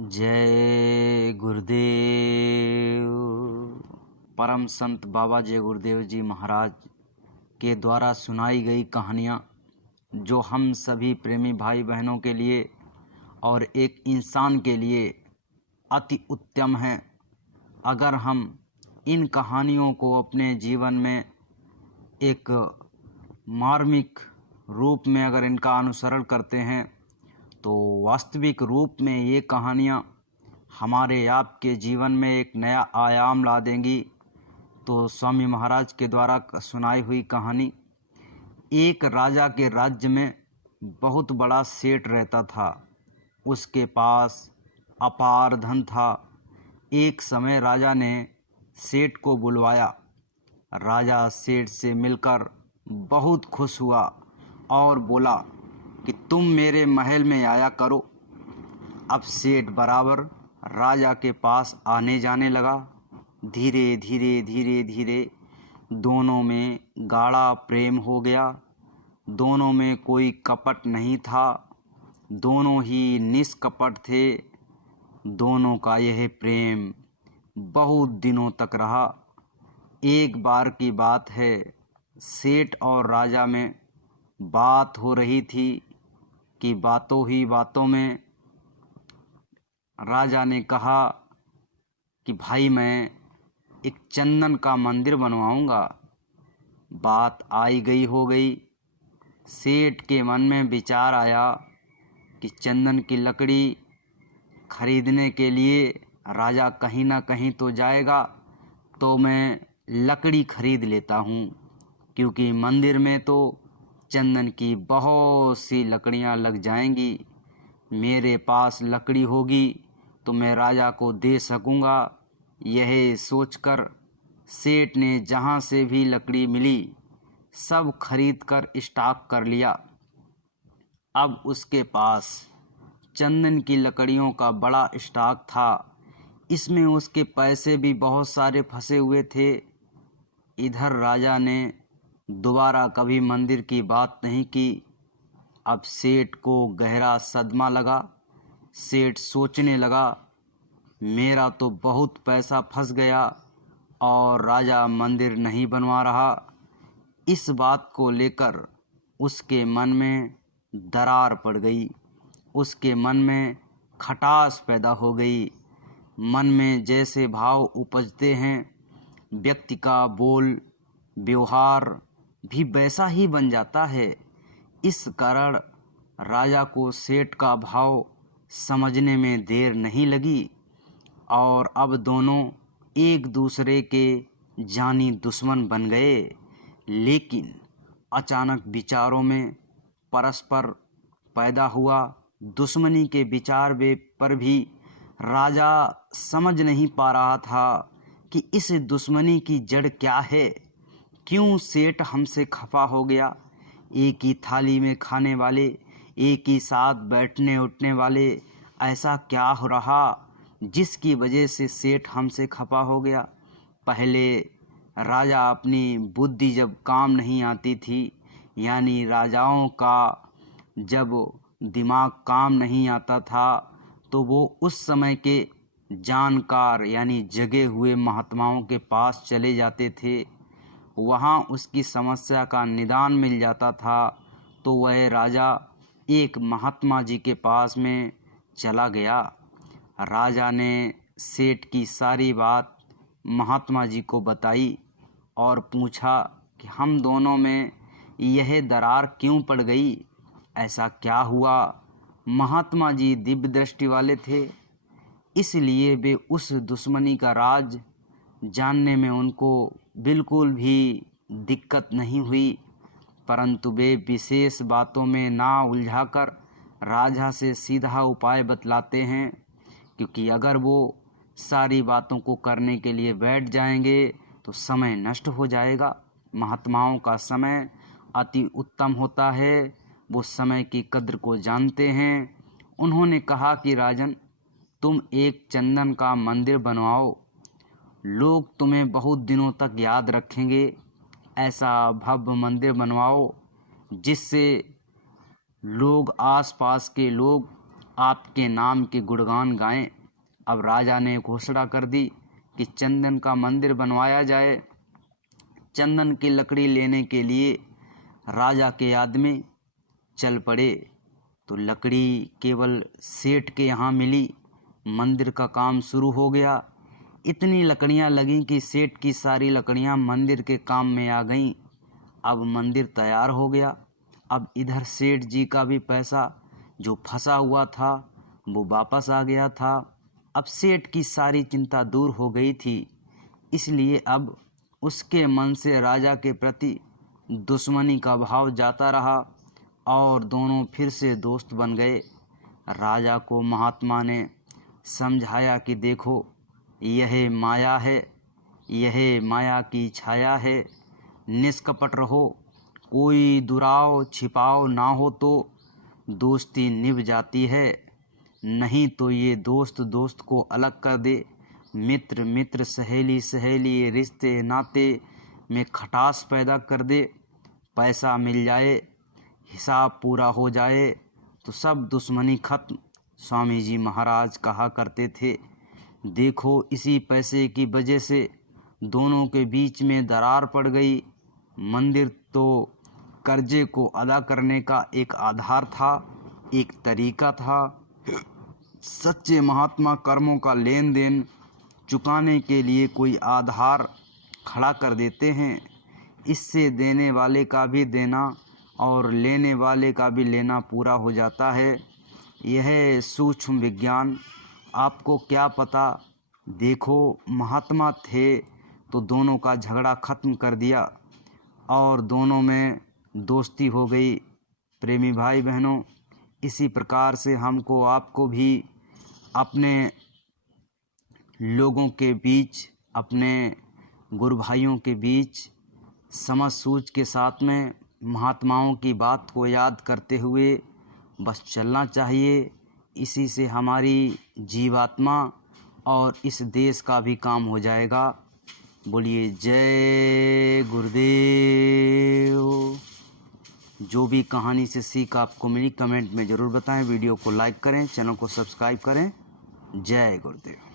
जय गुरुदेव। परम संत बाबा जय गुरुदेव जी महाराज के द्वारा सुनाई गई कहानियाँ जो हम सभी प्रेमी भाई बहनों के लिए और एक इंसान के लिए अति उत्तम हैं। अगर हम इन कहानियों को अपने जीवन में एक मार्मिक रूप में अगर इनका अनुसरण करते हैं तो वास्तविक रूप में ये कहानियाँ हमारे आपके जीवन में एक नया आयाम ला देंगी। तो स्वामी महाराज के द्वारा सुनाई हुई कहानी, एक राजा के राज्य में बहुत बड़ा सेठ रहता था। उसके पास अपार धन था। एक समय राजा ने सेठ को बुलवाया। राजा सेठ से मिलकर बहुत खुश हुआ और बोला कि तुम मेरे महल में आया करो। अब सेठ बराबर राजा के पास आने जाने लगा। धीरे धीरे दोनों में गाढ़ा प्रेम हो गया। दोनों में कोई कपट नहीं था, दोनों ही निष्कपट थे। दोनों का यह प्रेम बहुत दिनों तक रहा। एक बार की बात है, सेठ और राजा में बात हो रही थी कि बातों ही बातों में राजा ने कहा कि भाई मैं एक चंदन का मंदिर बनवाऊंगा। बात आई गई हो गई। सेठ के मन में विचार आया कि चंदन की लकड़ी खरीदने के लिए राजा कहीं ना कहीं तो जाएगा, तो मैं लकड़ी खरीद लेता हूँ, क्योंकि मंदिर में तो चंदन की बहुत सी लकड़ियाँ लग जाएंगी। मेरे पास लकड़ी होगी तो मैं राजा को दे सकूँगा। यह सोचकर सेठ ने जहाँ से भी लकड़ी मिली सब खरीद कर स्टॉक कर लिया। अब उसके पास चंदन की लकड़ियों का बड़ा स्टॉक था। इसमें उसके पैसे भी बहुत सारे फंसे हुए थे। इधर राजा ने दोबारा कभी मंदिर की बात नहीं की। अब सेठ को गहरा सदमा लगा। सेठ सोचने लगा, मेरा तो बहुत पैसा फंस गया और राजा मंदिर नहीं बनवा रहा। इस बात को लेकर उसके मन में दरार पड़ गई। उसके मन में खटास पैदा हो गई। मन में जैसे भाव उपजते हैं, व्यक्ति का बोल व्यवहार भी वैसा ही बन जाता है। इस कारण राजा को सेठ का भाव समझने में देर नहीं लगी और अब दोनों एक दूसरे के जानी दुश्मन बन गए। लेकिन अचानक विचारों में परस्पर पैदा हुआ दुश्मनी के विचार पर भी राजा समझ नहीं पा रहा था कि इस दुश्मनी की जड़ क्या है। क्यों सेठ हमसे खफा हो गया? एक ही थाली में खाने वाले, एक ही साथ बैठने उठने वाले, ऐसा क्या हो रहा जिसकी वजह से सेठ हमसे खफा हो गया? पहले राजा अपनी बुद्धि जब काम नहीं आती थी, यानी राजाओं का जब दिमाग काम नहीं आता था, तो वो उस समय के जानकार यानी जगे हुए महात्माओं के पास चले जाते थे। वहाँ उसकी समस्या का निदान मिल जाता था। तो वह राजा एक महात्मा जी के पास में चला गया। राजा ने सेठ की सारी बात महात्मा जी को बताई और पूछा कि हम दोनों में यह दरार क्यों पड़ गई, ऐसा क्या हुआ? महात्मा जी दिव्य दृष्टि वाले थे, इसलिए वे उस दुश्मनी का राज जानने में उनको बिल्कुल भी दिक्कत नहीं हुई। परंतु वे विशेष बातों में ना उलझाकर राजा से सीधा उपाय बतलाते हैं, क्योंकि अगर वो सारी बातों को करने के लिए बैठ जाएंगे तो समय नष्ट हो जाएगा। महात्माओं का समय अति उत्तम होता है, वो समय की कद्र को जानते हैं। उन्होंने कहा कि राजन, तुम एक चंदन का मंदिर बनवाओ, लोग तुम्हें बहुत दिनों तक याद रखेंगे। ऐसा भव्य मंदिर बनवाओ जिससे लोग, आसपास के लोग आपके नाम के गुणगान गाएं। अब राजा ने घोषणा कर दी कि चंदन का मंदिर बनवाया जाए। चंदन की लकड़ी लेने के लिए राजा के आदमी चल पड़े तो लकड़ी केवल सेठ के यहाँ मिली। मंदिर का काम शुरू हो गया। इतनी लकड़ियाँ लगीं कि सेठ की सारी लकड़ियाँ मंदिर के काम में आ गईं। अब मंदिर तैयार हो गया। अब इधर सेठ जी का भी पैसा जो फंसा हुआ था वो वापस आ गया था। अब सेठ की सारी चिंता दूर हो गई थी, इसलिए अब उसके मन से राजा के प्रति दुश्मनी का भाव जाता रहा और दोनों फिर से दोस्त बन गए। राजा को महात्मा ने समझाया कि देखो, यह माया है, यह माया की छाया है। निष्कपट रहो, कोई दुराव छिपाव ना हो तो दोस्ती निभ जाती है, नहीं तो ये दोस्त दोस्त को अलग कर दे। मित्र मित्र, सहेली सहेली, रिश्ते नाते में खटास पैदा कर दे। पैसा मिल जाए, हिसाब पूरा हो जाए तो सब दुश्मनी खत्म। स्वामी जी महाराज कहा करते थे, देखो इसी पैसे की वजह से दोनों के बीच में दरार पड़ गई। मंदिर तो कर्जे को अदा करने का एक आधार था, एक तरीका था। सच्चे महात्मा कर्मों का लेन देन चुकाने के लिए कोई आधार खड़ा कर देते हैं। इससे देने वाले का भी देना और लेने वाले का भी लेना पूरा हो जाता है। यह सूक्ष्म विज्ञान आपको क्या पता। देखो, महात्मा थे तो दोनों का झगड़ा खत्म कर दिया और दोनों में दोस्ती हो गई। प्रेमी भाई बहनों, इसी प्रकार से हमको आपको भी अपने लोगों के बीच, अपने गुरु भाइयों के बीच समझ सूझ के साथ में महात्माओं की बात को याद करते हुए बस चलना चाहिए। इसी से हमारी जीवात्मा और इस देश का भी काम हो जाएगा। बोलिए जय गुरुदेव। जो भी कहानी से सीख आपको मिली कमेंट में ज़रूर बताएं। वीडियो को लाइक करें, चैनल को सब्सक्राइब करें। जय गुरुदेव।